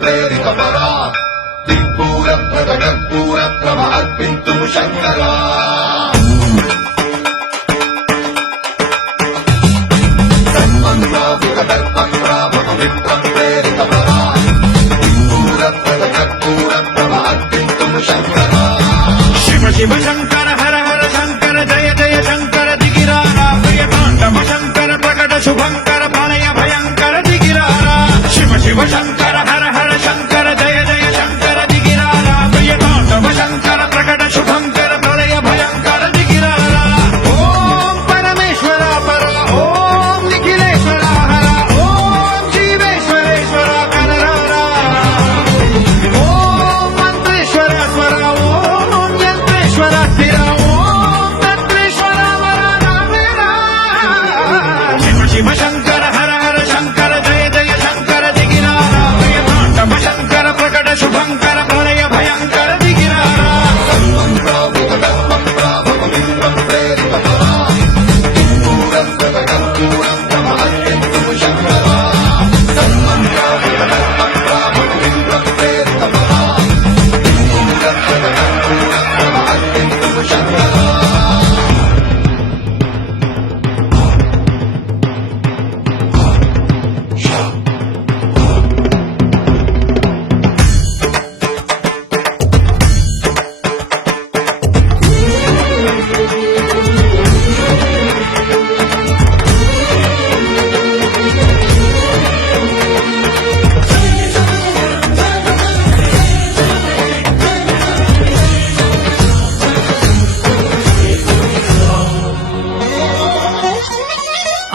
प्रेरितपरा दिक्पूरप्रकटपूरप्रभ अर्पितुं शङ्करा प्रेरितपरा दिक्पूरप्रकटपूरप्रभ अर्पितुं शङ्करा शिव शिव शङ्कर हर हर शङ्कर जय जय शङ्कर दिगिरारा प्रियताण्डव शङ्कर प्रकट शुभङ्कर प्रलय भयङ्कर दिगिरारा शिव शिव शङ्कर हर हर शङ्कर जय जय शङ्कर दिगिरारा प्रियताण्डव शङ्कर प्रकट शुभङ्कर प्रलय भयङ्कर दिगिरारा ॐ परमेश्वर पर ॐ निखिलेश्वर हर ॐ जीवेश्वरेश्वर कनरारा ॐ मन्त्रेश्वर स्वर ॐ यन्त्रेश्वर स्थिर ॐ तन्त्रेश्वर वरदामेरा शिव शिव शङ्कर हर हर शङ्कर जय जय शङ्कर दिगिरारा प्रियताण्डव शङ्कर प्रकट शुभङ्कर प्रलय भयङ्कर दिगिरारा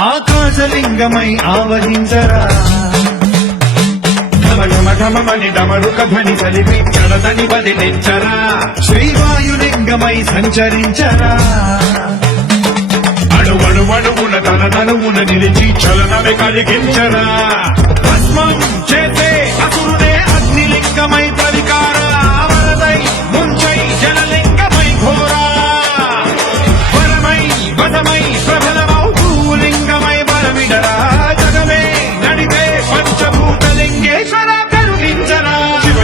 ఆకాశలింగమై ఆవహించరా ఢమఢమని డమరుక ధ్వని కలిపి చడదని వదిలించరా శ్రీవాయులింగమై సంచరించరా అణువణువున తన తనువున నిలిచి చలనమే కలిగించరా భస్మం చేసే అసురునే అగ్నిలింగమై ప్రవికారా